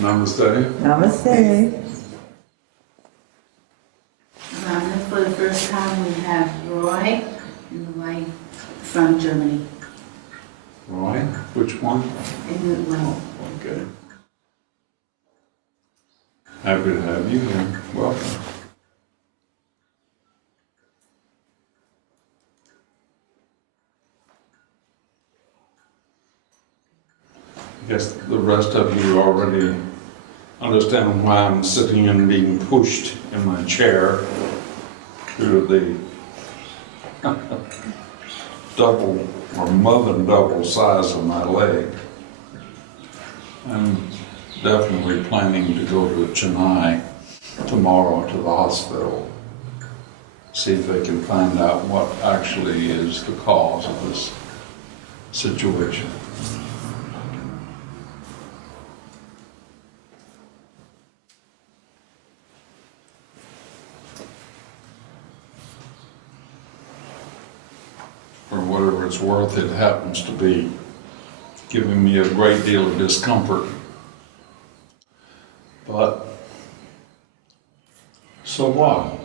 Namaste. Namaste. Ramana, for the first time we have Roy in the white from Germany. Roy, which one? In the white. Okay. Happy to have you here. Welcome. I guess the rest of you already understand why I'm sitting and being pushed in my chair due to the double or more than double size of my leg. I'm definitely planning to go to Chennai tomorrow to the hospital, see if they can find out what actually is the cause of this situation. For whatever it's worth, it happens to be giving me a great deal of discomfort. But so what?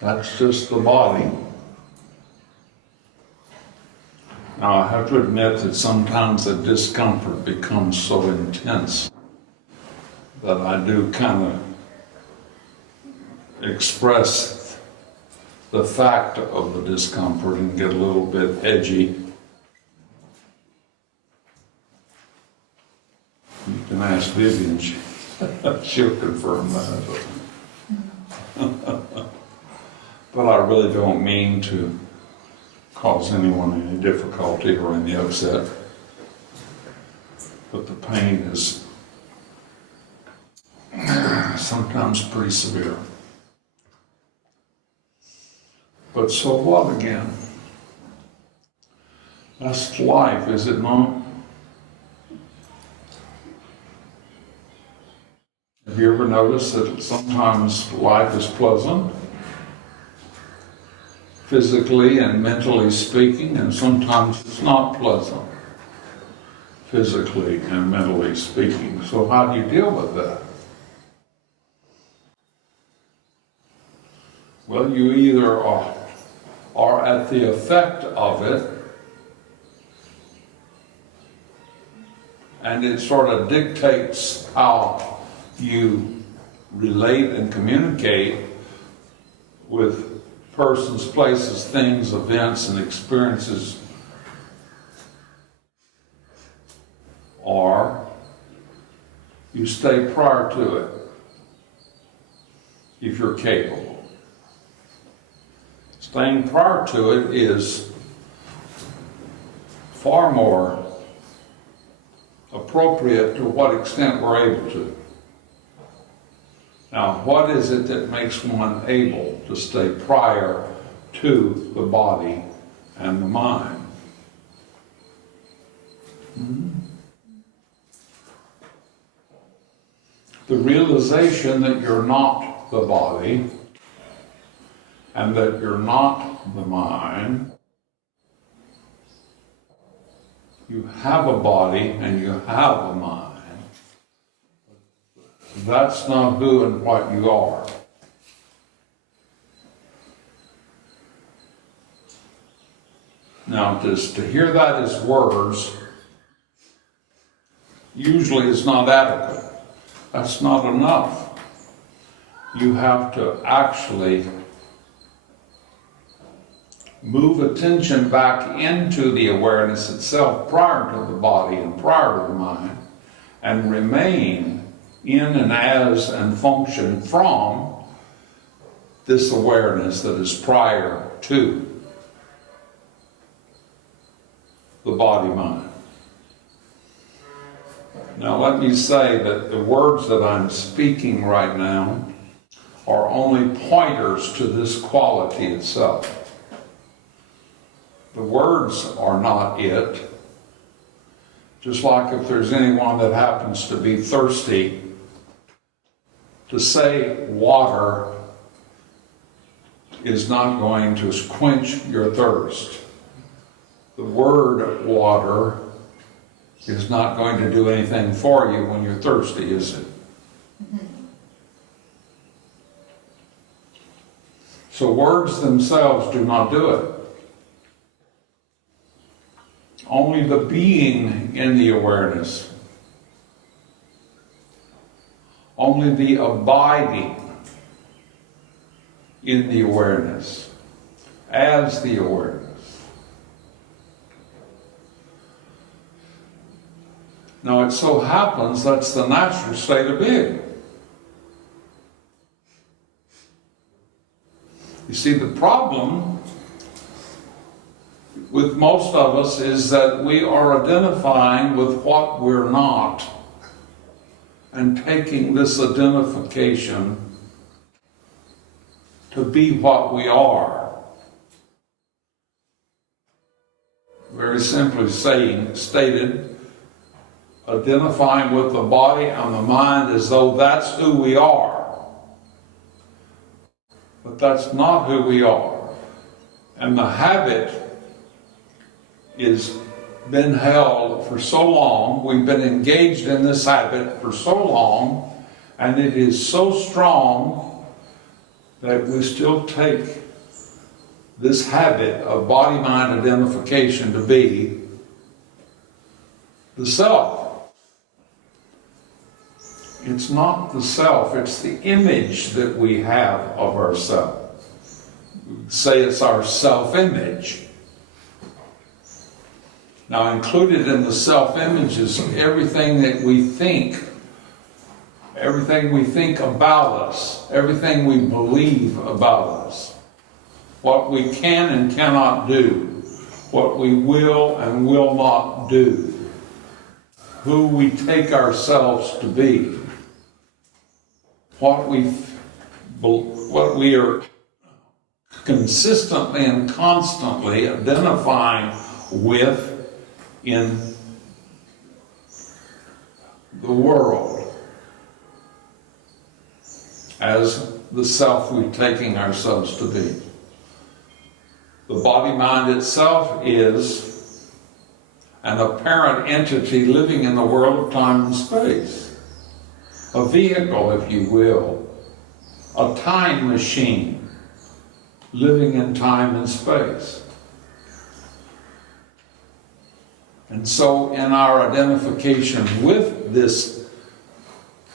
That's just the body. Now I have to admit that sometimes the discomfort becomes so intense that I do kind of express the fact of the discomfort and get a little bit edgy. You can ask Vivian, she'll confirm that. But I really don't mean to cause anyone any difficulty or any upset. But the pain is sometimes pretty severe. But so what again? That's life, is it not? Have you ever noticed that sometimes life is pleasant, physically and mentally speaking, and sometimes it's not pleasant, physically and mentally speaking? So how do you deal with that? Well, you either are at the effect of it, and it sort of dictates how you relate and communicate with persons, places, things, events, and experiences, or you stay prior to it if you're capable. Staying prior to it is far more appropriate to what extent we're able to. Now, what is it that makes one able to stay prior to the body and the mind? The realization that you're not the body and that you're not the mind. You have a body and you have a mind. That's not who and what you are. Now, to hear that as words usually is not adequate. That's not enough. You have to actually move attention back into the awareness itself prior to the body and prior to the mind, and remain in and as and function from this awareness that is prior to the body-mind. Now let me say that the words that I'm speaking right now are only pointers to this quality itself. The words are not it. Just like if there's anyone that happens to be thirsty, to say water is not going to quench your thirst. The word water is not going to do anything for you when you're thirsty, is it? So words themselves do not do it. Only the being in the awareness, only the abiding in the awareness, as the awareness. Now it so happens that's the natural state of being. You see, the problem with most of us is that we are identifying with what we're not and taking this identification to be what we are. Very simply stated, identifying with the body and the mind as though that's who we are. But that's not who we are. And the habit is been held for so long, we've been engaged in this habit for so long, and it is so strong that we still take this habit of body-mind identification to be the self. It's not the self, it's the image that we have of ourselves. Say it's our self-image. Now, included in the self-image is everything that we think, everything we think about us, everything we believe about us, what we can and cannot do, what we will and will not do, who we take ourselves to be, what we are consistently and constantly identifying with in the world as the self we're taking ourselves to be. The body-mind itself is an apparent entity living in the world of time and space. A vehicle, if you will, a time machine living in time and space. And so in our identification with this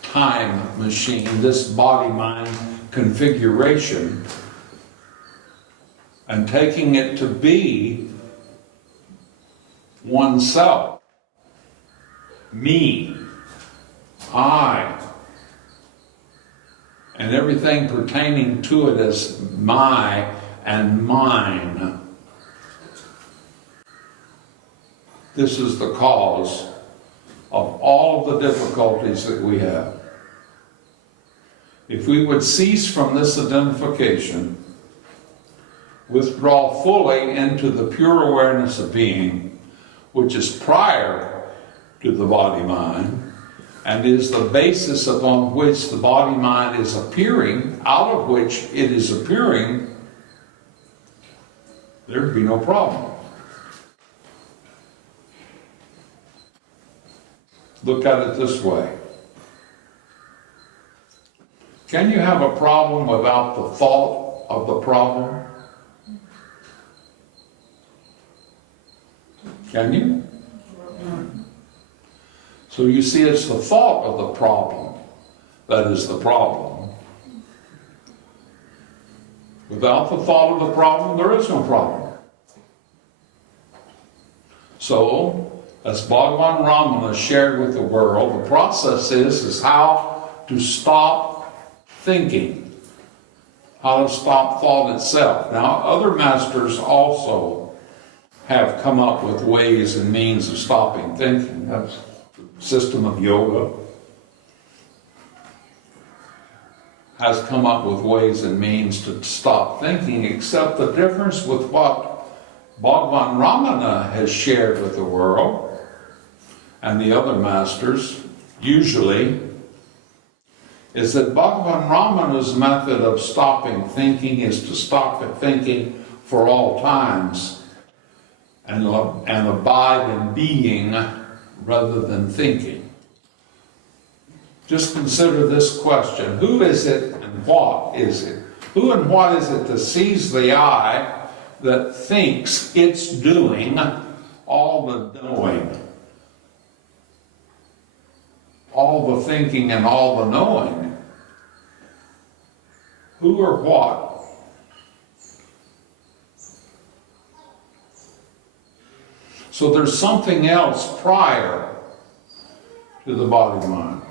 time machine, this body-mind configuration, and taking it to be oneself, me, I, and everything pertaining to it as my and mine. This is the cause of all of the difficulties that we have. If we would cease from this identification, withdraw fully into the pure awareness of being, which is prior to the body-mind, and is the basis upon which the body-mind is appearing, out of which it is appearing, there'd be no problem. Look at it this way. Can you have a problem without the thought of the problem? Can you? So you see, it's the thought of the problem that is the problem. Without the thought of the problem, there is no problem. So, as Bhagavan Ramana shared with the world, the process is how to stop thinking, how to stop thought itself. Now, other masters also have come up with ways and means of stopping thinking. That's the system of yoga has come up with ways and means to stop thinking, except the difference with what Bhagavan Ramana has shared with the world and the other masters, usually, is that Bhagavan Ramana's method of stopping thinking is to stop at thinking for all times and abide in being rather than thinking. Just consider this question: who is it and what is it? Who and what is it that sees the eye that thinks it's doing all the knowing? All the thinking and all the knowing. Who or what? So there's something else prior to the body-mind.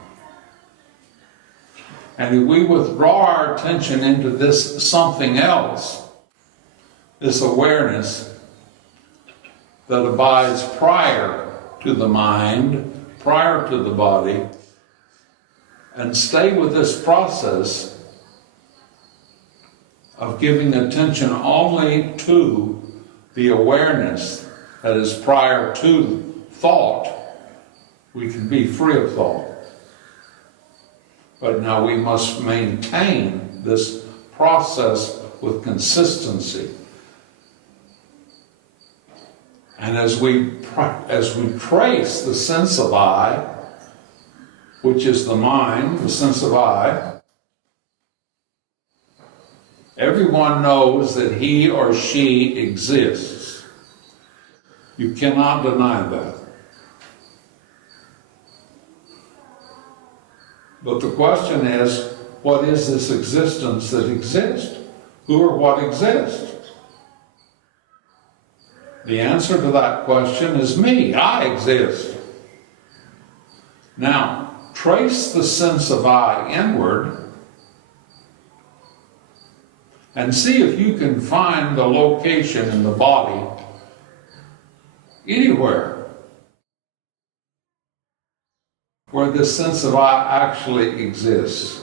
And if we withdraw our attention into this something else, this awareness that abides prior to the mind, prior to the body, and stay with this process of giving attention only to the awareness that is prior to thought, we can be free of thought. But now we must maintain this process with consistency. And as we trace the sense of I, which is the mind, the sense of I, everyone knows that he or she exists. You cannot deny that. But the question is, what is this existence that exists? Who or what exists? The answer to that question is me. I exist. Now, trace the sense of I inward and see if you can find the location in the body anywhere where this sense of I actually exists.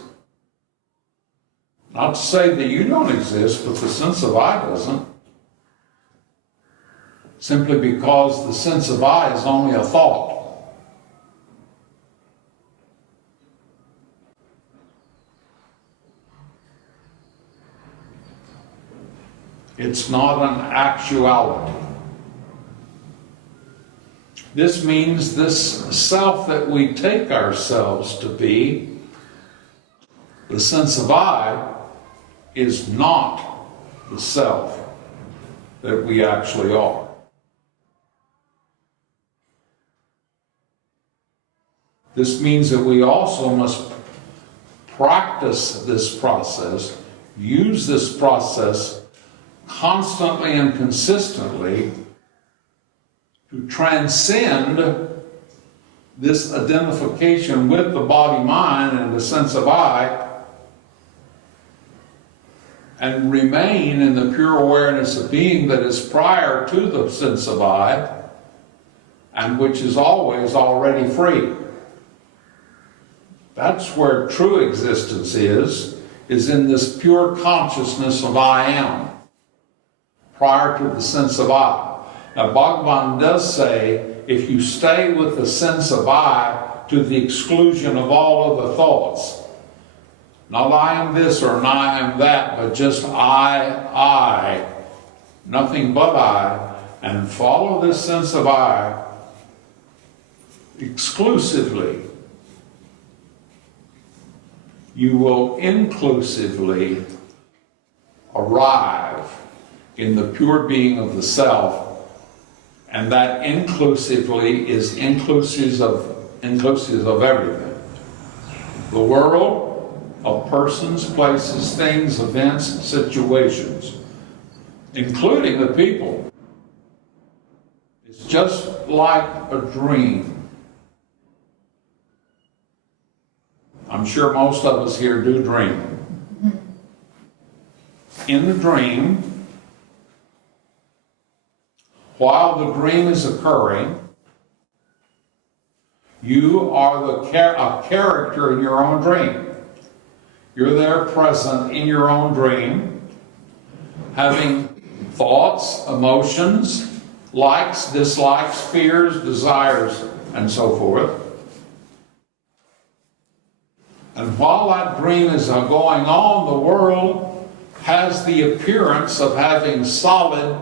Not to say that you don't exist, but the sense of I doesn't. Simply because the sense of I is only a thought. It's not an actuality. This means this self that we take ourselves to be, the sense of I, is not the self that we actually are. This means that we also must practice this process, use this process constantly and consistently to transcend this identification with the body-mind and the sense of I, and remain in the pure awareness of being that is prior to the sense of I, and which is always already free. That's where true existence is in this pure consciousness of I am, prior to the sense of I. Now, Bhagavan does say, if you stay with the sense of I to the exclusion of all other thoughts, not I am this or not I am that, but just I, nothing but I, and follow this sense of I exclusively, you will inclusively arrive in the pure being of the self. And that inclusively is inclusive of everything. The world of persons, places, things, events, situations, including the people. It's just like a dream. I'm sure most of us here do dream. In the dream, while the dream is occurring, you are a character in your own dream. You're there present in your own dream, having thoughts, emotions, likes, dislikes, fears, desires, and so forth. And while that dream is going on, the world has the appearance of having solid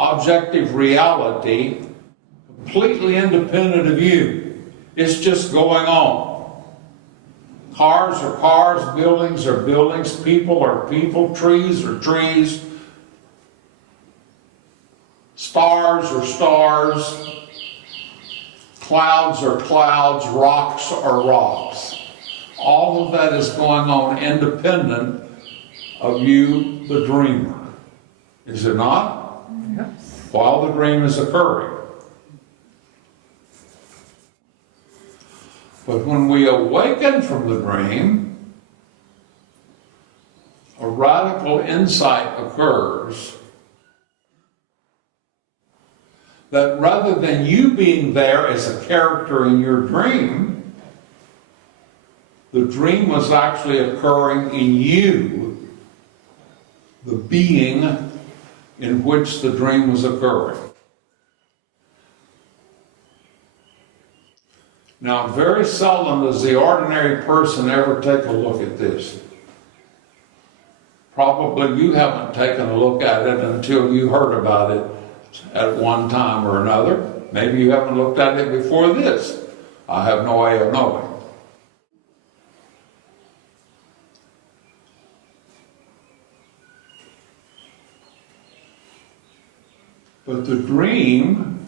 objective reality completely independent of you. It's just going on. Cars are cars, buildings are buildings, people are people, trees are trees, stars are stars, clouds are clouds, rocks are rocks. All of that is going on independent of you, the dreamer. Is it not? Yes. While the dream is occurring. But when we awaken from the dream, a radical insight occurs that rather than you being there as a character in your dream, the dream was actually occurring in you, the being in which the dream was occurring. Now, very seldom does the ordinary person ever take a look at this. Probably you haven't taken a look at it until you heard about it at one time or another. Maybe you haven't looked at it before this. I have no way of knowing. But the dream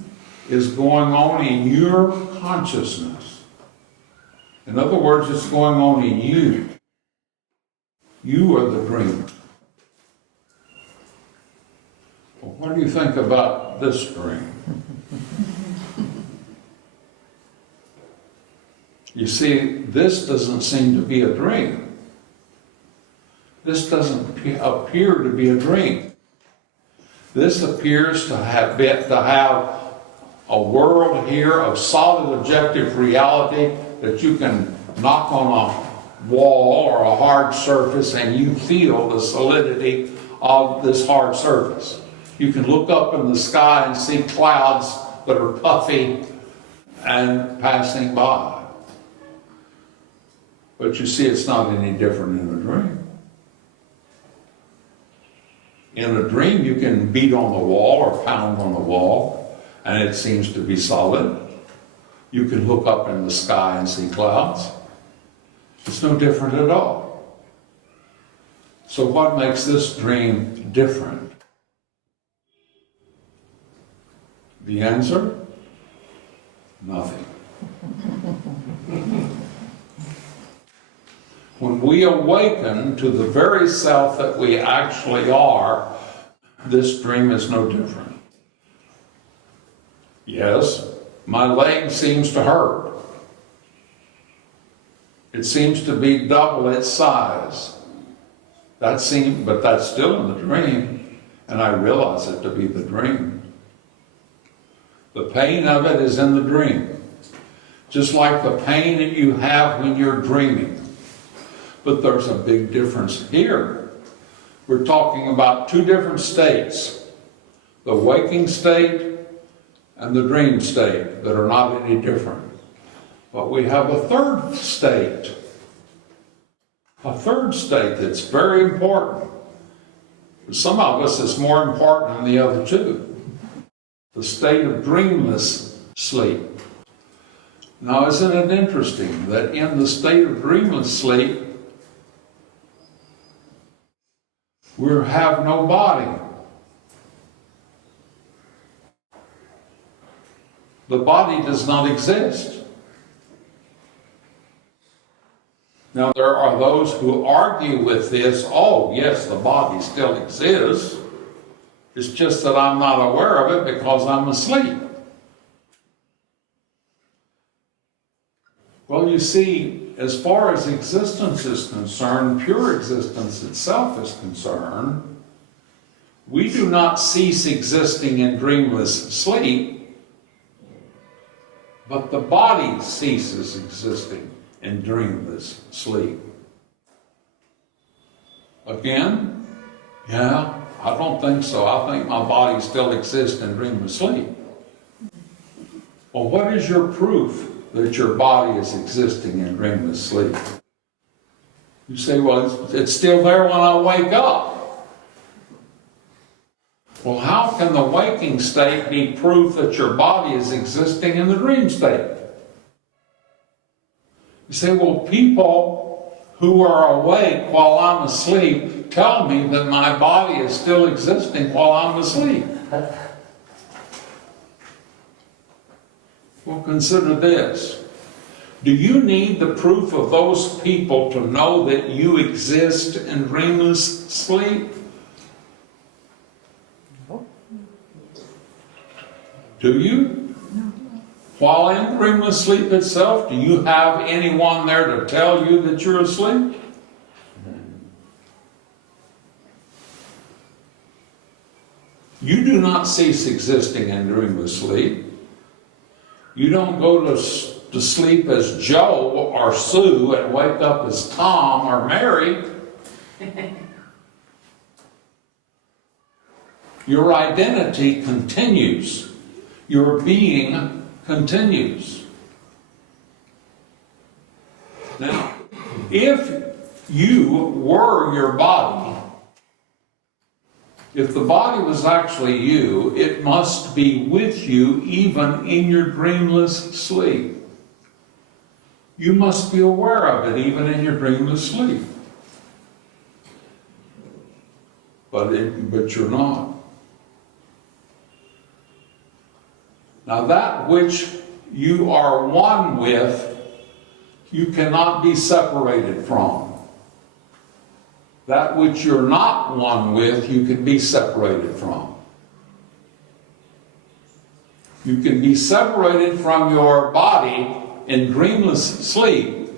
is going on in your consciousness. In other words, it's going on in you. You are the dreamer. Well, what do you think about this dream? You see, this doesn't seem to be a dream. This doesn't appear to be a dream. This appears to have a world here of solid objective reality that you can knock on a wall or a hard surface and you feel the solidity of this hard surface. You can look up in the sky and see clouds that are puffy and passing by. But you see, it's not any different in a dream. In a dream, you can beat on the wall or pound on the wall, and it seems to be solid. You can look up in the sky and see clouds. It's no different at all. So what makes this dream different? The answer? Nothing. When we awaken to the very self that we actually are, this dream is no different. Yes, my leg seems to hurt. It seems to be double its size. But that's still in the dream, and I realize it to be the dream. The pain of it is in the dream, just like the pain that you have when you're dreaming. But there's a big difference here. We're talking about two different states, the waking state and the dream state, that are not any different. But we have a third state that's very important. For some of us, it's more important than the other two. The state of dreamless sleep. Now, isn't it interesting that in the state of dreamless sleep, we have no body. The body does not exist. Now, there are those who argue with this, oh, yes, the body still exists. It's just that I'm not aware of it because I'm asleep. Well, you see, as far as existence is concerned, pure existence itself is concerned, we do not cease existing in dreamless sleep, but the body ceases existing in dreamless sleep. Again, yeah, I don't think so. I think my body still exists in dreamless sleep. Well, what is your proof that your body is existing in dreamless sleep? You say, well, it's still there when I wake up. Well, how can the waking state be proof that your body is existing in the dream state? You say, well, people who are awake while I'm asleep tell me that my body is still existing while I'm asleep. Well, consider this. Do you need the proof of those people to know that you exist in dreamless sleep? Do you? No. While in dreamless sleep itself, do you have anyone there to tell you that you're asleep? You do not cease existing in dreamless sleep. You don't go to sleep as Joe or Sue and wake up as Tom or Mary. Your identity continues. Your being continues. Now, if you were your body, if the body was actually you, it must be with you even in your dreamless sleep. You must be aware of it even in your dreamless sleep. But you're not. Now that which you are one with, you cannot be separated from. That which you're not one with, you can be separated from. You can be separated from your body in dreamless sleep,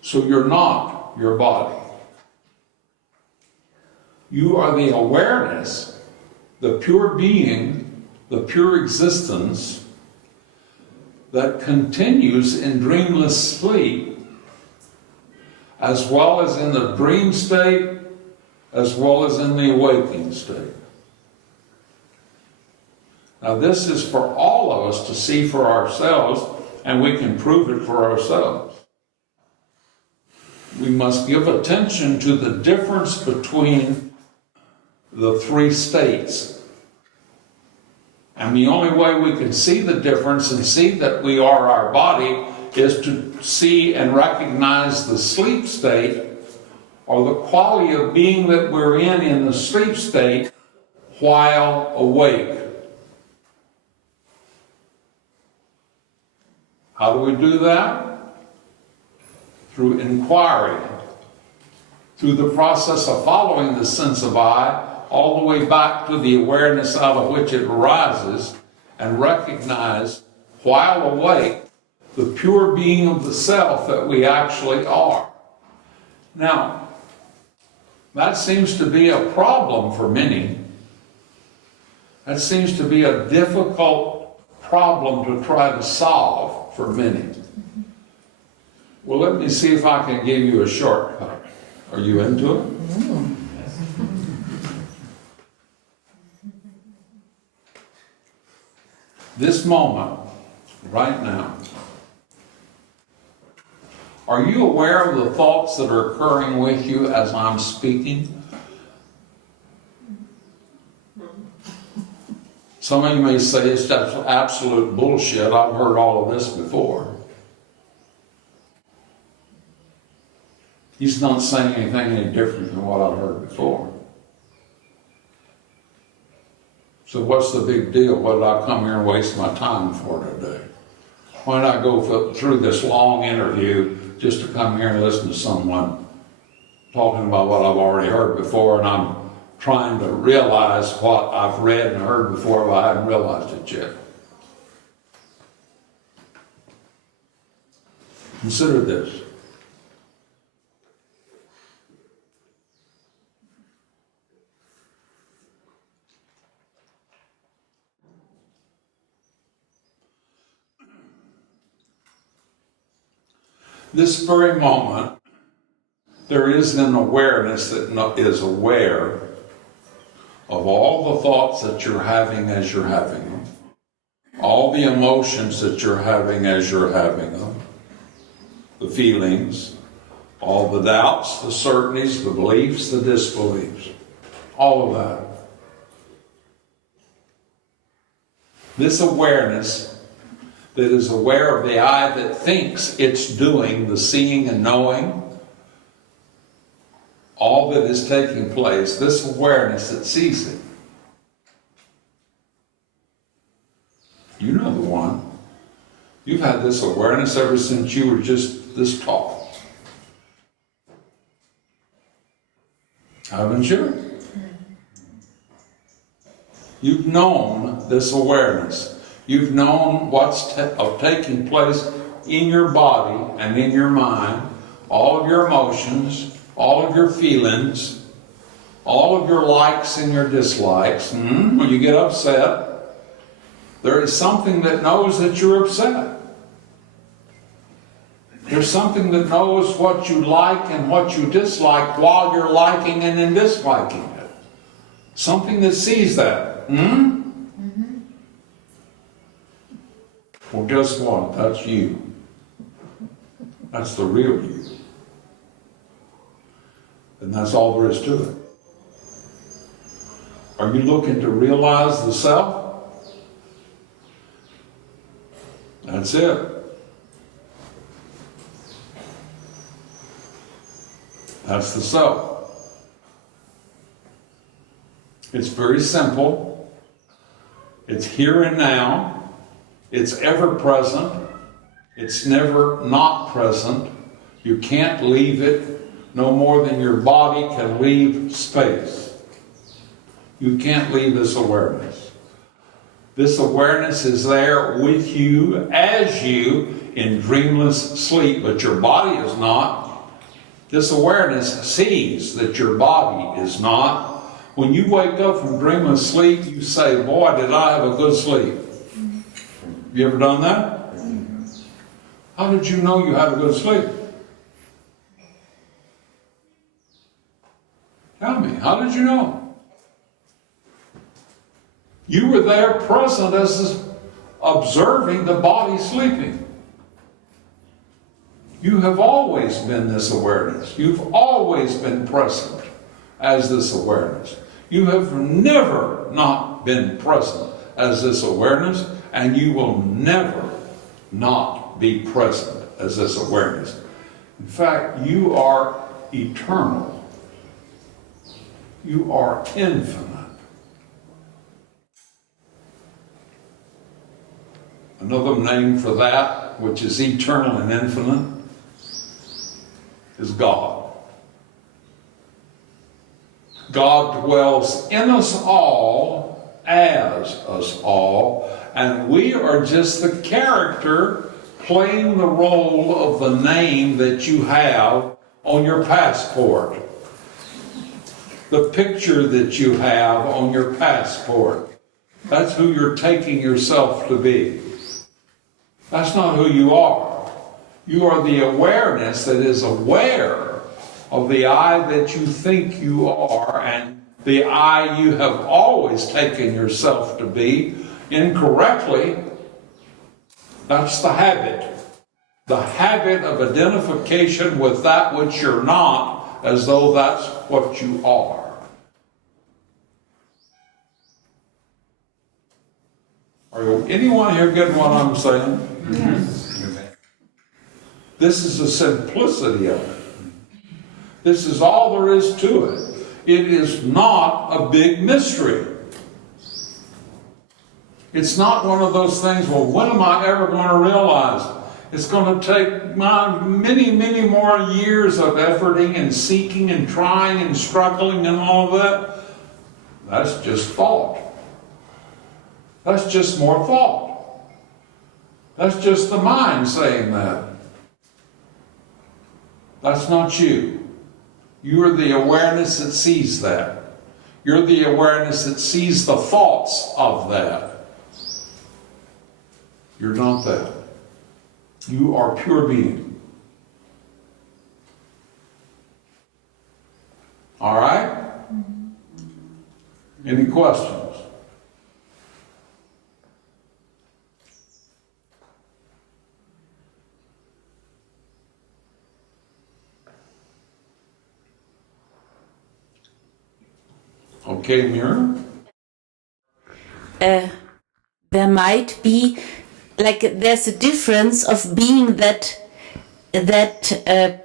so you're not your body. You are the awareness, the pure being, the pure existence that continues in dreamless sleep, as well as in the dream state, as well as in the awakening state. Now this is for all of us to see for ourselves, and we can prove it for ourselves. We must give attention to the difference between the three states. And the only way we can see the difference and see that we are our body is to see and recognize the sleep state, or the quality of being that we're in the sleep state while awake. How do we do that? Through inquiry, through the process of following the sense of I all the way back to the awareness out of which it arises, and recognize while awake the pure being of the self that we actually are. Now, that seems to be a problem for many. That seems to be a difficult problem to try to solve for many. Well, let me see if I can give you a shortcut. Are you into it? This moment, right now, are you aware of the thoughts that are occurring with you as I'm speaking? Some of you may say it's just absolute bullshit. I've heard all of this before. He's not saying anything any different than what I've heard before. So what's the big deal? What did I come here and waste my time for today? Why not go through this long interview just to come here and listen to someone talking about what I've already heard before, and I'm trying to realize what I've read and heard before, but I haven't realized it yet. Consider this. This very moment, there is an awareness that is aware of all the thoughts that you're having as you're having them, all the emotions that you're having as you're having them, the feelings, all the doubts, the certainties, the beliefs, the disbeliefs. all of that. This awareness that is aware of the I that thinks it's doing the seeing and knowing, all that is taking place, this awareness that sees it. You know the one. You've had this awareness ever since you were just this tall. Haven't you? You've known this awareness. You've known what's taking place in your body and in your mind, all of your emotions, all of your feelings, all of your likes and your dislikes. When you get upset, there is something that knows that you're upset. There's something that knows what you like and what you dislike while you're liking and then disliking it. Something that sees that. Well, guess what? That's you. That's the real you. And that's all there is to it. Are you looking to realize the self? That's it. That's the self. It's very simple. It's here and now. It's ever present. It's never not present. You can't leave it no more than your body can leave space. You can't leave this awareness. This awareness is there with you, as you, in dreamless sleep, but your body is not. This awareness sees that your body is not. When you wake up from dreamless sleep, you say, boy, did I have a good sleep. You ever done that? How did you know you had a good sleep? Tell me, how did you know? You were there present as observing the body sleeping. You have always been this awareness. You've always been present as this awareness. You have never not been present as this awareness, and you will never not be present as this awareness. In fact, you are eternal. You are infinite. Another name for that, which is eternal and infinite, is God. God dwells in us all, as us all, and we are just the character playing the role of the name that you have on your passport. The picture that you have on your passport. That's who you're taking yourself to be. That's not who you are. You are the awareness that is aware of the I that you think you are and the I you have always taken yourself to be incorrectly. That's the habit. The habit of identification with that which you're not, as though that's what you are. Are anyone here getting what I'm saying? Yes. This is the simplicity of it. This is all there is to it. It is not a big mystery. It's not one of those things, well, when am I ever going to realize it? It's going to take my many, many more years of efforting and seeking and trying and struggling and all of that. That's just thought. That's just more thought. That's just the mind saying that. That's not you. You are the awareness that sees that. You're the awareness that sees the thoughts of that. You're not that. You are pure being. All right? Any questions? Okay, Mira? There might be, like, there's a difference of being that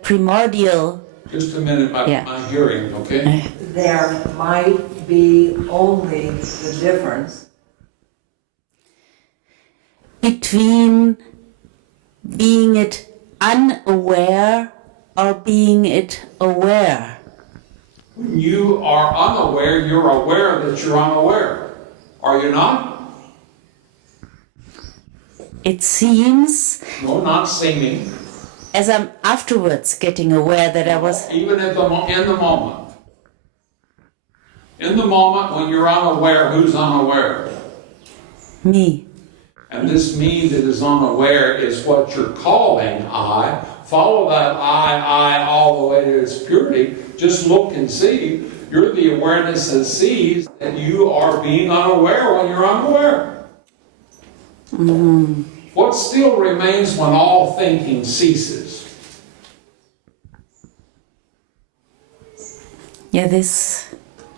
primordial. Just a minute, my hearing, okay? There might be only the difference Between being it unaware or being it aware. When you are unaware, you're aware that you're unaware. Are you not? It seems, No, not seeming. as I'm afterwards getting aware that I was. Even in the moment. In the moment when you're unaware, who's unaware? Me. And this me that is unaware is what you're calling I. Follow that I all the way to its purity. Just look and see. You're the awareness that sees that you are being unaware when you're unaware. What still remains when all thinking ceases? Yeah, this.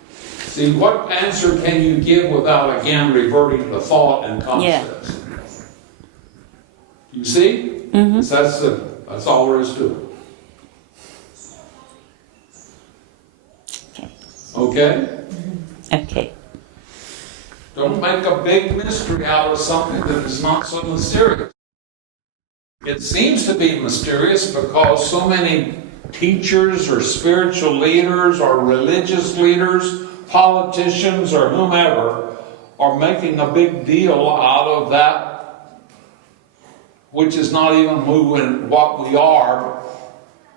See, what answer can you give without again reverting to thought and concepts? You see? That's simple. That's all there is to it. Okay? Okay. Don't make a big mystery out of something that is not so mysterious. It seems to be mysterious because so many teachers or spiritual leaders or religious leaders, politicians or whomever, are making a big deal out of that which is not even moving what we are,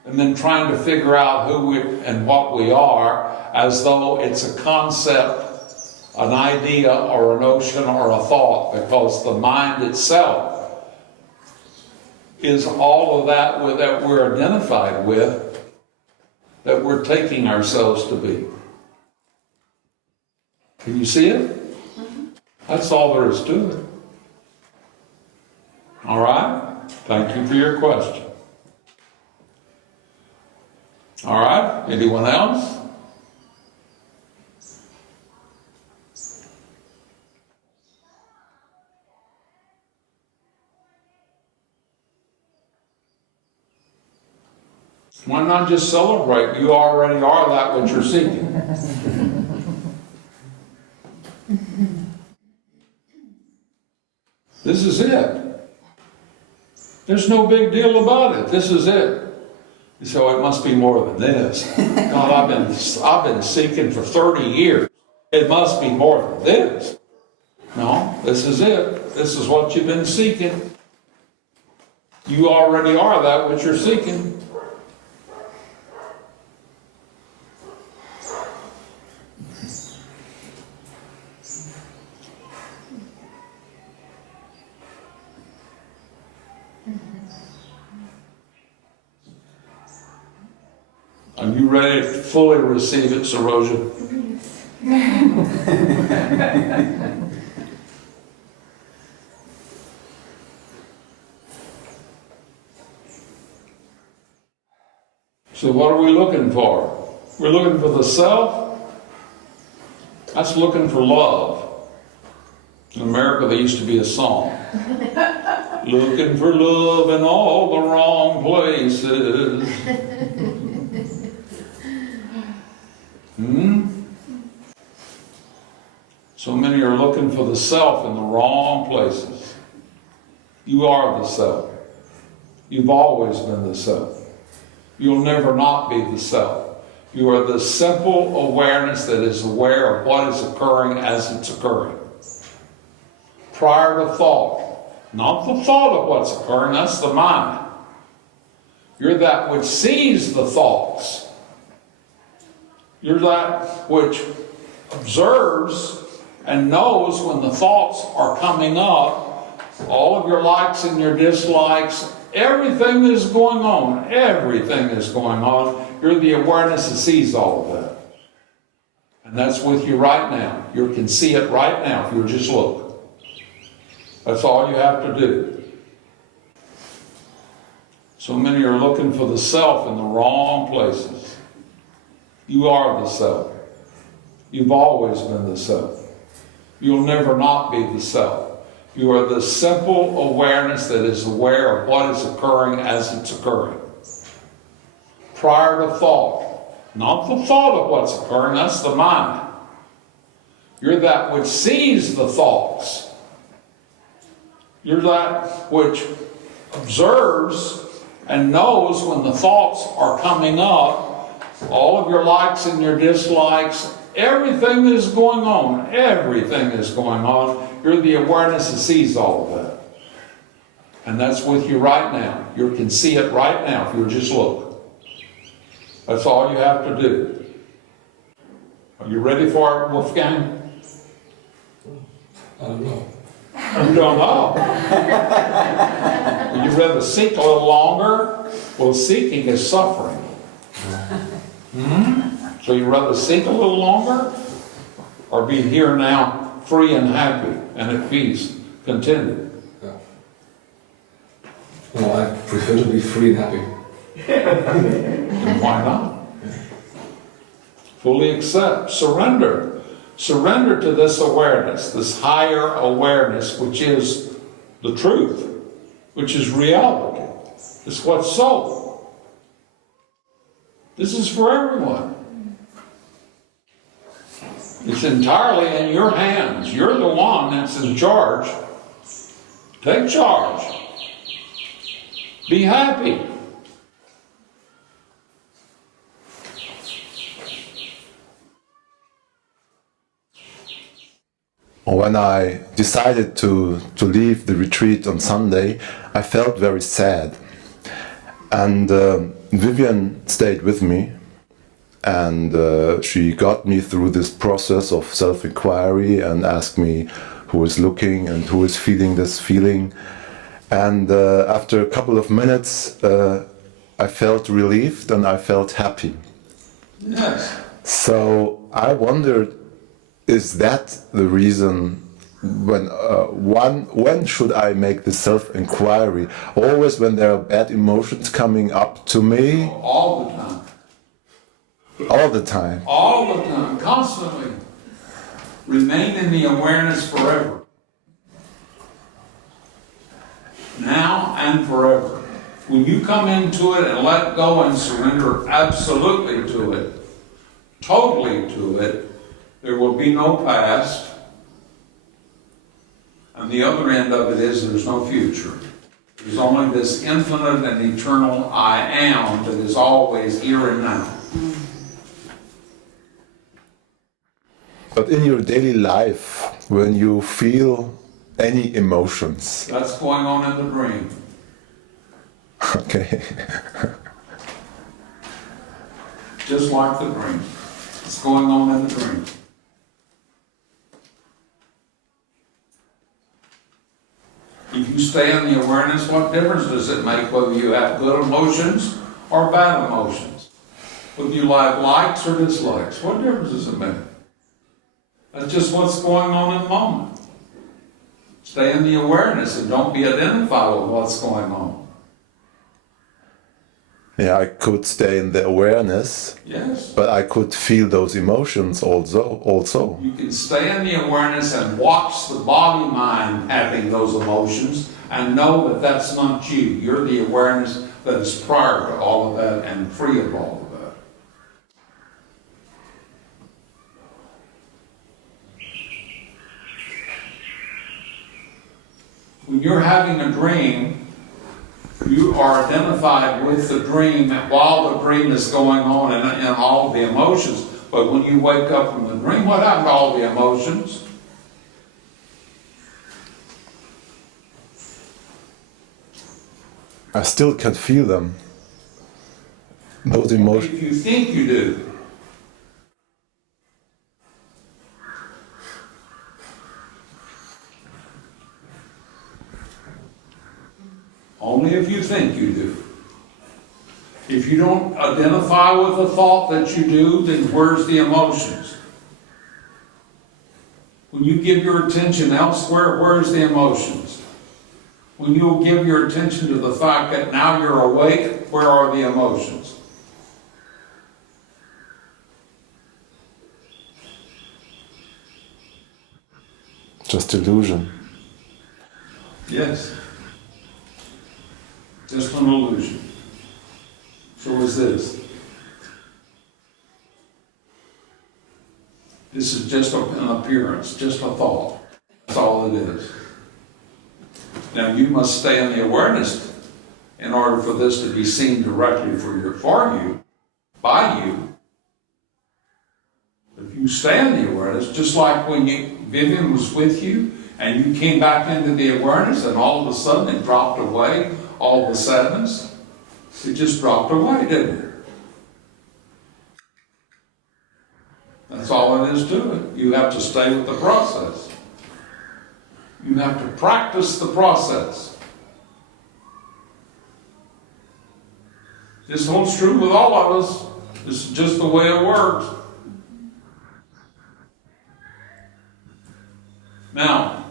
and then trying to figure out who we and what we are as though it's a concept, an idea or a notion or a thought, because the mind itself is all of that that we're identified with, that we're taking ourselves to be. Can you see it? That's all there is to it. All right? Thank you for your question. All right? Anyone else? Why not just celebrate? You already are that which you're seeking. This is it. There's no big deal about it. This is it. You say, oh, it must be more than this. God, I've been seeking for 30 years. It must be more than this. No, this is it. This is what you've been seeking. You already are that which you're seeking. Are you ready to fully receive it, Saroja? So what are we looking for? We're looking for the self. That's looking for love. In America, there used to be a song. Looking for love in all the wrong places. So many are looking for the self in the wrong places. You are the self. You've always been the self. You'll never not be the self. You are the simple awareness that is aware of what is occurring as it's occurring. Prior to thought. Not the thought of what's occurring, that's the mind. You're that which sees the thoughts. You're that which observes and knows when the thoughts are coming up, all of your likes and your dislikes, everything that is going on, everything is going on. You're the awareness that sees all of that. And that's with you right now. You can see it right now if you just look. That's all you have to do. So many are looking for the self in the wrong places. You are the self. You've always been the self. You'll never not be the self. You are the simple awareness that is aware of what is occurring as it's occurring. Prior to thought. Not the thought of what's occurring, that's the mind. You're that which sees the thoughts. You're that which observes and knows when the thoughts are coming up, all of your likes and your dislikes, everything that is going on, everything is going on. You're the awareness that sees all of that. And that's with you right now. You can see it right now if you just look. That's all you have to do. Are you ready for it, Wolfgang? I don't know. You don't know. Would you rather seek a little longer? Well, seeking is suffering. So you'd rather seek a little longer? Or be here now, free and happy, and at peace, contented? Yeah. No, I prefer to be free and happy. And why not? Fully accept, surrender. Surrender to this awareness, this higher awareness, which is the truth, which is reality. It's what's so. This is for everyone. It's entirely in your hands. You're the one that's in charge. Take charge. Be happy. When I decided to leave the retreat on Sunday, I felt very sad. And Vivian stayed with me, and she got me through this process of self-inquiry and asked me who is looking and who is feeling this feeling. And after a couple of minutes, I felt relieved and I felt happy. Yes. So I wondered, is that the reason when should I make the self-inquiry? Always when there are bad emotions coming up to me? All the time. All the time. All the time. Constantly. Remain in the awareness forever. Now and forever. When you come into it and let go and surrender absolutely to it, totally to it, there will be no past. And the other end of it is there's no future. There's only this infinite and eternal I am that is always here and now. But in your daily life, when you feel any emotions, That's going on in the dream. okay, Just like the dream. It's going on in the dream. If you stay in the awareness, what difference does it make whether you have good emotions or bad emotions? Whether you have likes or dislikes, what difference does it make? That's just what's going on in the moment. Stay in the awareness and don't be identified with what's going on. yeah, I could stay in the awareness, Yes. but I could feel those emotions also. You can stay in the awareness and watch the body-mind having those emotions and know that that's not you. You're the awareness that is prior to all of that and free of all of that. When you're having a dream, you are identified with the dream while the dream is going on and all of the emotions. But when you wake up from the dream, what happened to all the emotions? I still can feel them. Those emotions. If you think you do. Only if you think you do. If you don't identify with the thought that you do, then where's the emotions? When you give your attention elsewhere, where's the emotions? When you give your attention to the fact that now you're awake, where are the emotions? just illusion. Yes. Just an illusion. So is this. This is just an appearance, just a thought. That's all it is. Now you must stay in the awareness in order for this to be seen directly for you, by you. If you stay in the awareness, just like when Vivian was with you and you came back into the awareness and all of a sudden it dropped away, all the sadness, it just dropped away, didn't it? That's all it is to it. You have to stay with the process. You have to practice the process. This holds true with all of us. This is just the way it works. Now,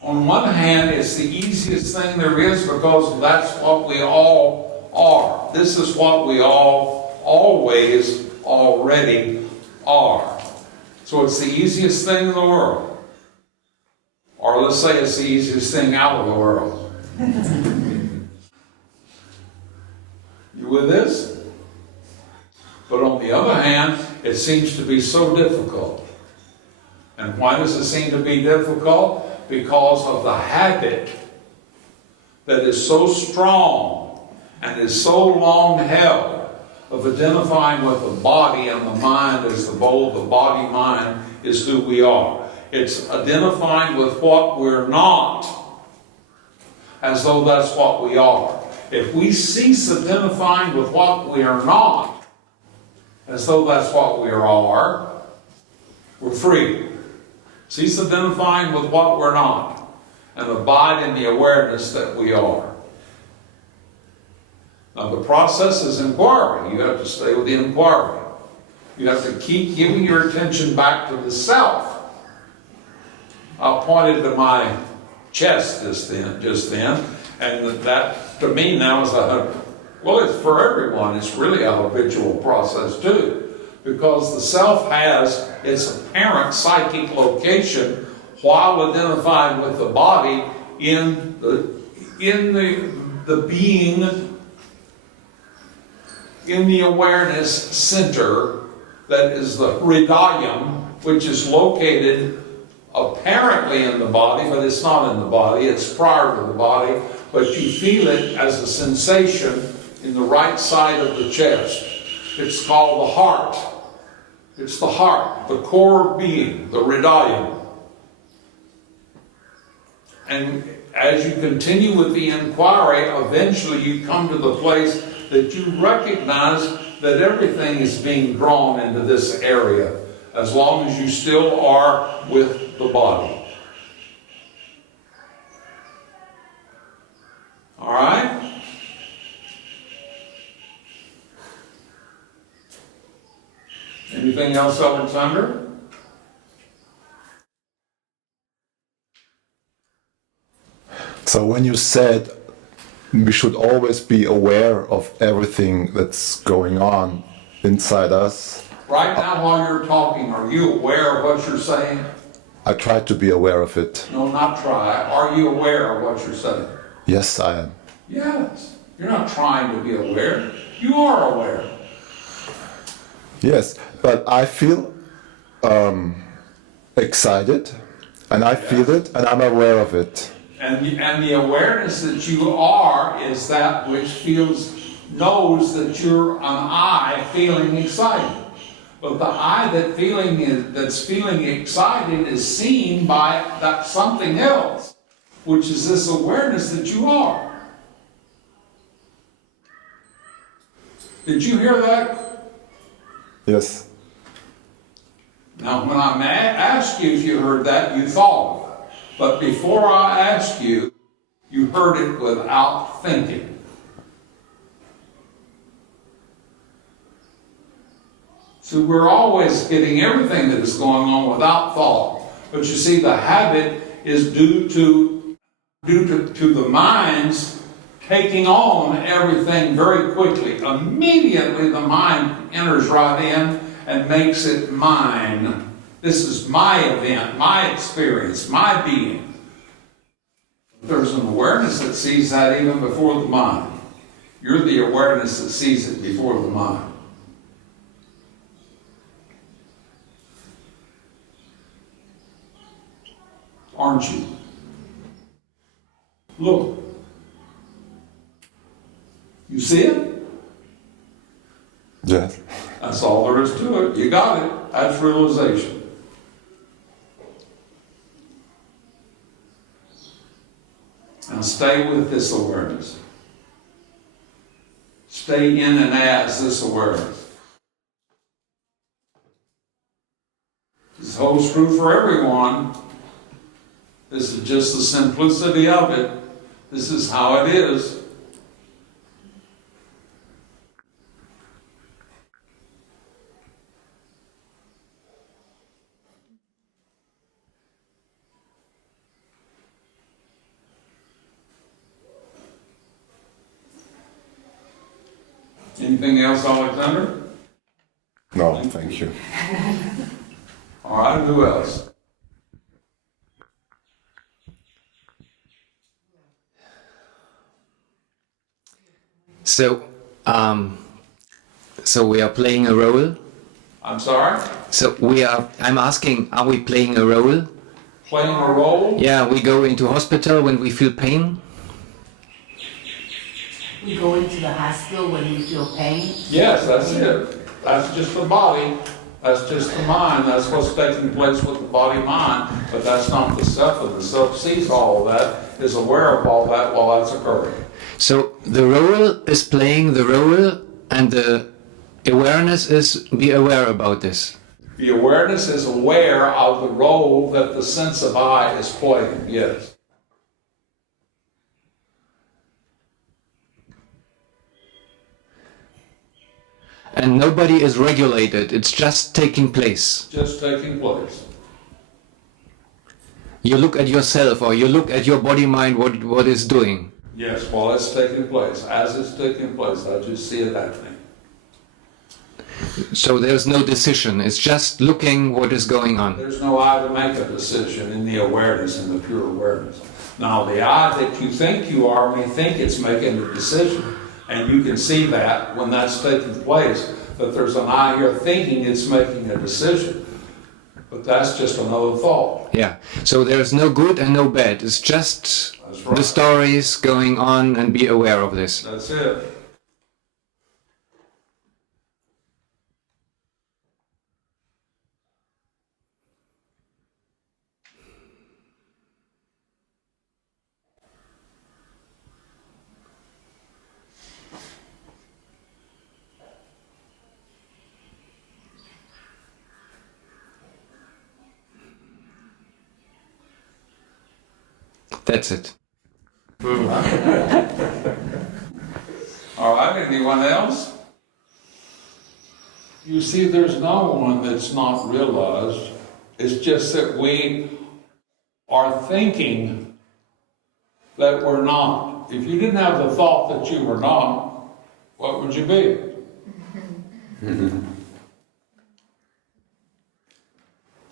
on one hand, it's the easiest thing there is because that's what we all are. This is what we all always already are. So it's the easiest thing in the world. Or let's say it's the easiest thing out of the world. You with this? But on the other hand, it seems to be so difficult. And why does it seem to be difficult? Because of the habit that is so strong and is so long held of identifying with the body and the mind as the bowl, the body-mind is who we are. It's identifying with what we're not as though that's what we are. If we cease identifying with what we are not as though that's what we are, we're free. Cease identifying with what we're not and abide in the awareness that we are. Now the process is inquiry. You have to stay with the inquiry. You have to keep giving your attention back to the self. I pointed to my chest just then, and that to me now is well, it's for everyone. It's really a habitual process too, because the self has its apparent psychic location while identified with the body in the being, in the awareness center that is the hridayam, which is located apparently in the body, but it's not in the body, it's prior to the body, but you feel it as a sensation in the right side of the chest. It's called the heart. It's the heart, the core being, the hridayam. And as you continue with the inquiry, eventually you come to the place that you recognize that everything is being drawn into this area, as long as you still are with the body. All right? Anything else, Alexander? So when you said we should always be aware of everything that's going on inside us, Right now while you're talking, are you aware of what you're saying? I try to be aware of it. No, not try. Are you aware of what you're saying? Yes, I am. Yes. You're not trying to be aware. You are aware. Yes, but I feel excited, and I feel it, and I'm aware of it. And the awareness that you are is that which knows that you're an I feeling excited. But the I that's feeling excited is seen by that something else, which is this awareness that you are. Did you hear that? Yes. Now, when I asked you if you heard that, you thought of it. But before I asked you, you heard it without thinking. So we're always getting everything that is going on without thought. But you see, the habit is due to the mind's taking on everything very quickly. Immediately the mind enters right in and makes it mine. This is my event, my experience, my being. There's an awareness that sees that even before the mind. You're the awareness that sees it before the mind. Aren't you? Look. You see it? Yes. That's all there is to it. You got it. That's realization. Now stay with this awareness. Stay in and as this awareness. This holds true for everyone. This is just the simplicity of it. This is how it is. Anything else, Alexander? No, thank you. All right, who else? So, so we are playing a role. I'm sorry? I'm asking, are we playing a role? Playing a role? Yeah, we go into hospital when we feel pain. We go into the hospital when we feel pain. Yes, that's it. That's just the body. That's just the mind. That's what's taking place with the body-mind. But that's not the self. And the self sees all of that, is aware of all that while that's occurring. So the role is playing the role, and the awareness is be aware about this. The awareness is aware of the role that the sense of I is playing, yes. And nobody is regulated, it's just taking place. Just taking place. You look at yourself, or you look at your body-mind, what is doing. Yes, while it's taking place. As it's taking place, I just see it happening. So there's no decision, it's just looking what is going on. There's no I to make a decision in the awareness, in the pure awareness. Now, the I that you think you are may think it's making a decision, and you can see that when that's taking place, that there's an I here thinking it's making a decision. But that's just another thought. Yeah, so there's no good and no bad, it's just That's right. the stories going on, and be aware of this. That's it. That's it. All right, anyone else? You see, there's no one that's not realized. It's just that we are thinking that we're not. If you didn't have the thought that you were not, what would you be?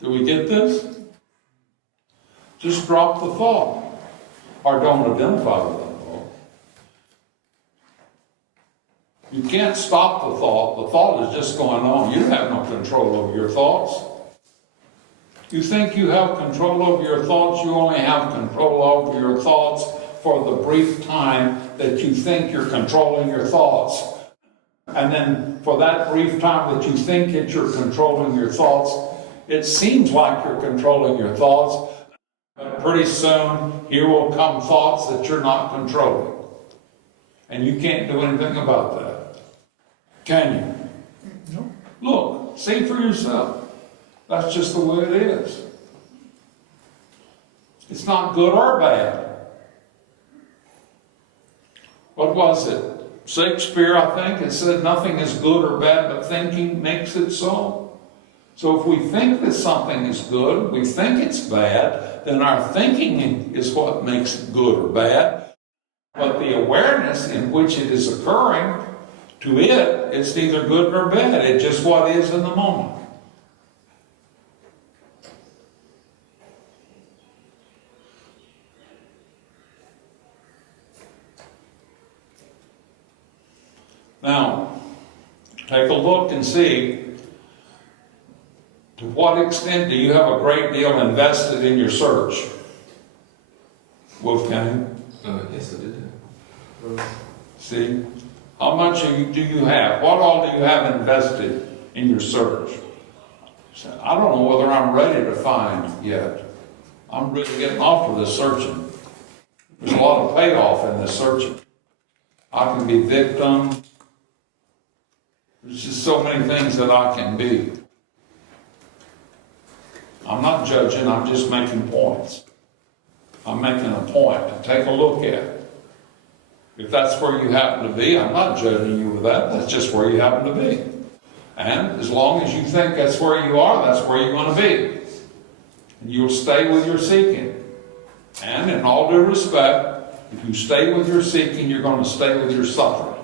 Do we get this? Just drop the thought. Or don't identify with that thought. You can't stop the thought. The thought is just going on. You have no control over your thoughts. You think you have control over your thoughts. You only have control over your thoughts for the brief time that you think you're controlling your thoughts. And then for that brief time that you think that you're controlling your thoughts, it seems like you're controlling your thoughts. But pretty soon, here will come thoughts that you're not controlling. And you can't do anything about that. Can you? No. Look, see for yourself. That's just the way it is. It's not good or bad. What was it? Shakespeare, I think, it said nothing is good or bad, but thinking makes it so. So if we think that something is good, we think it's bad, then our thinking is what makes it good or bad. But the awareness in which it is occurring, to it, it's neither good nor bad. It's just what is in the moment. Now, take a look and see, to what extent do you have a great deal invested in your search? Wolfgang? Yes, I did. See? How much do you have? What all do you have invested in your search? So, I don't know whether I'm ready to find yet. I'm really getting off to this searching. There's a lot of payoff in this searching. I can be victim. There's just so many things that I can be. I'm not judging, I'm just making points. I'm making a point to take a look at. If that's where you happen to be, I'm not judging you with that. That's just where you happen to be. And as long as you think that's where you are, that's where you're going to be. And you'll stay with your seeking. And in all due respect, if you stay with your seeking, you're going to stay with your suffering.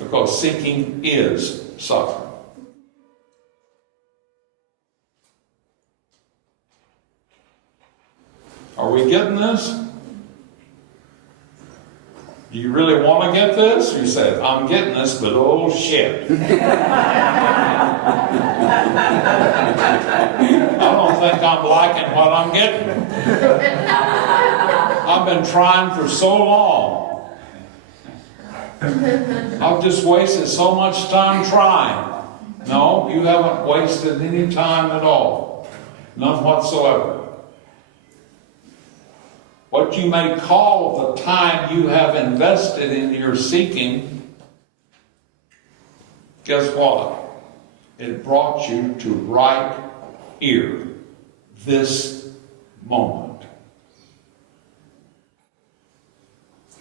Because seeking is suffering. Are we getting this? Do you really want to get this? You said, I'm getting this, but oh shit. I don't think I'm liking what I'm getting. I've been trying for so long. I've just wasted so much time trying. No, you haven't wasted any time at all. None whatsoever. What you may call the time you have invested in your seeking, guess what? It brought you to right here, this moment.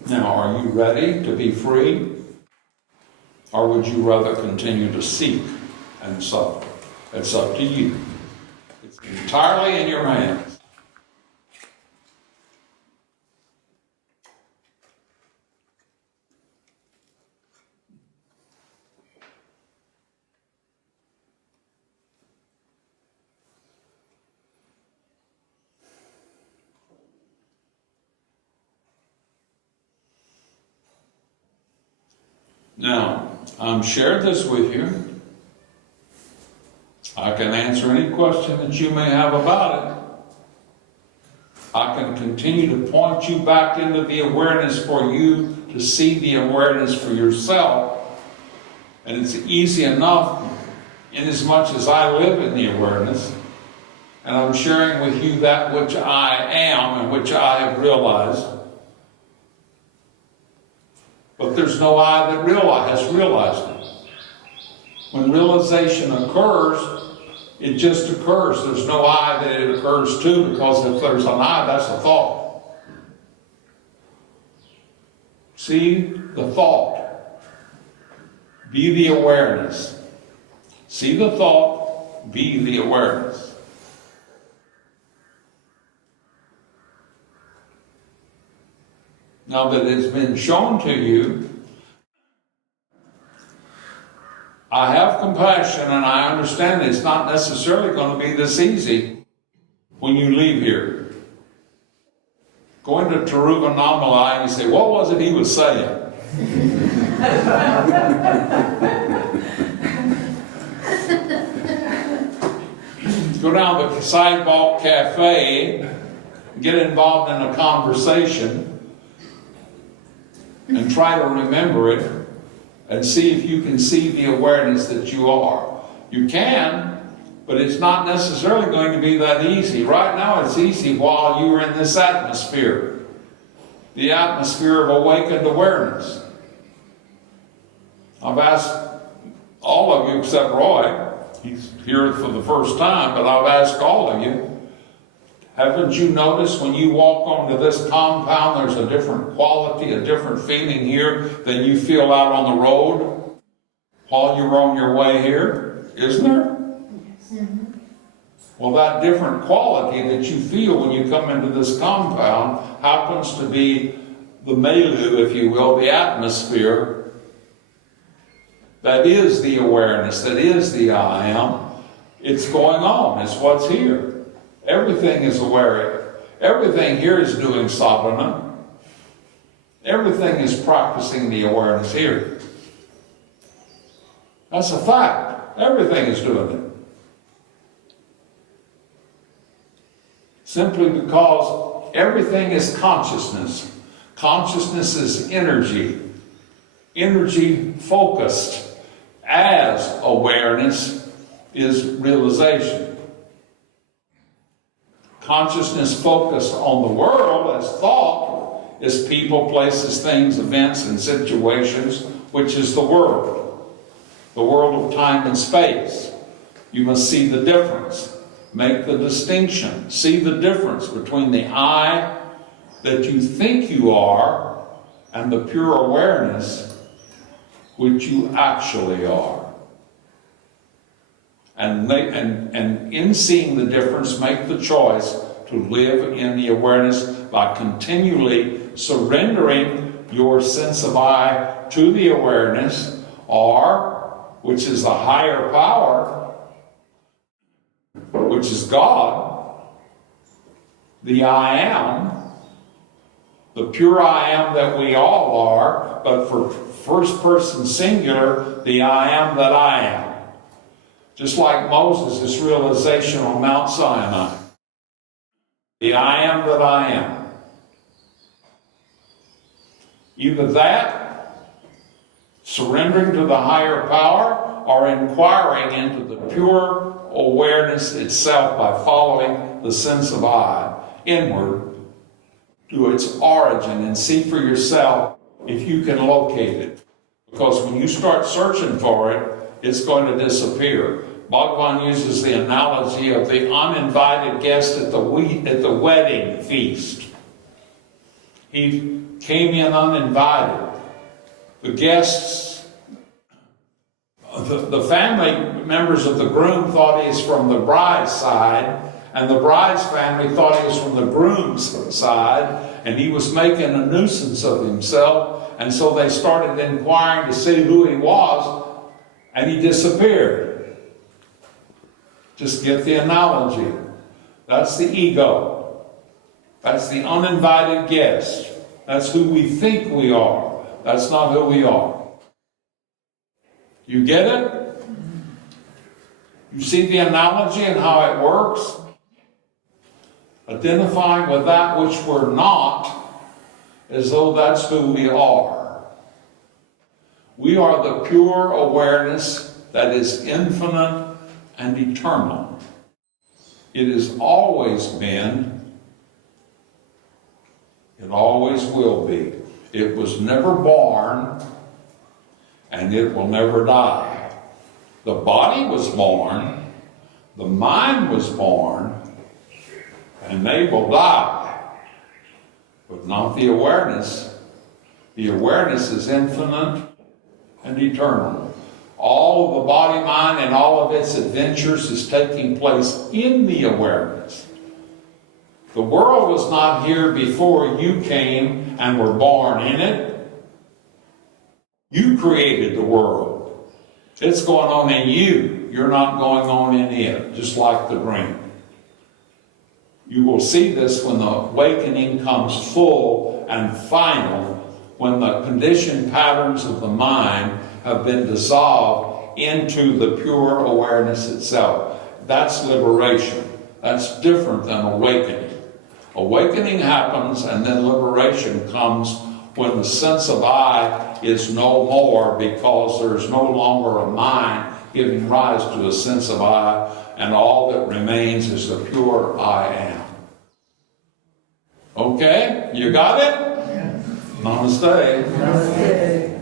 Now, are you ready to be free? Or would you rather continue to seek and suffer? It's up to you. It's entirely in your hands. Now, I'm shared this with you. I can answer any question that you may have about it. I can continue to point you back into the awareness for you to see the awareness for yourself. And it's easy enough, inasmuch as I live in the awareness, and I'm sharing with you that which I am and which I have realized. But there's no I that has realized it. When realization occurs, it just occurs. There's no I that it occurs to, because if there's an I, that's a thought. See the thought. Be the awareness. See the thought, be the awareness. Now that it's been shown to you, I have compassion and I understand it's not necessarily going to be this easy when you leave here. Going to Tiruvannamalai and you say, what was it he was saying? Go down to the Sidewalk Cafe, get involved in a conversation, and try to remember it and see if you can see the awareness that you are. You can, but it's not necessarily going to be that easy. Right now it's easy while you are in this atmosphere, the atmosphere of awakened awareness. I've asked all of you except Roy, he's here for the first time, but I've asked all of you, haven't you noticed when you walk onto this compound, there's a different quality, a different feeling here than you feel out on the road while you're on your way here? Isn't there? Yes. Mm-hmm. Well, that different quality that you feel when you come into this compound happens to be the milieu, if you will, the atmosphere that is the awareness, that is the I am. It's going on. It's what's here. Everything is aware. Everything here is doing sadhana. Everything is practicing the awareness here. That's a fact. Everything is doing it. Simply because everything is consciousness. Consciousness is energy. Energy focused as awareness is realization. Consciousness focused on the world as thought is people, places, things, events, and situations, which is the world of time and space. You must see the difference. Make the distinction. See the difference between the I that you think you are and the pure awareness which you actually are. And in seeing the difference, make the choice to live in the awareness by continually surrendering your sense of I to the awareness, or, which is the higher power, which is God, the I am, the pure I am that we all are, but for first person singular, the I am that I am. Just like Moses' realization on Mount Sinai. The I am that I am. Either that, surrendering to the higher power, or inquiring into the pure awareness itself by following the sense of I inward to its origin, and see for yourself if you can locate it. Because when you start searching for it, it's going to disappear. Bhagavan uses the analogy of the uninvited guest at the wedding feast. He came in uninvited. The guests, the family members of the groom thought he was from the bride's side, and the bride's family thought he was from the groom's side, and he was making a nuisance of himself, and so they started inquiring to see who he was, and he disappeared. Just get the analogy. That's the ego. That's the uninvited guest. That's who we think we are. That's not who we are. You get it? You see the analogy and how it works? Identifying with that which we're not as though that's who we are. We are the pure awareness that is infinite and eternal. It has always been. It always will be. It was never born, and it will never die. The body was born, the mind was born, and they will die, but not the awareness. The awareness is infinite and eternal. All of the body, mind, and all of its adventures is taking place in the awareness. The world was not here before you came and were born in it. You created the world. It's going on in you. You're not going on in it, just like the dream. You will see this when the awakening comes full and final, when the conditioned patterns of the mind have been dissolved into the pure awareness itself. That's liberation. That's different than awakening. Awakening happens, and then liberation comes when the sense of I is no more, because there's no longer a mind giving rise to a sense of I, and all that remains is the pure I am. Okay? You got it? Namaste. Namaste.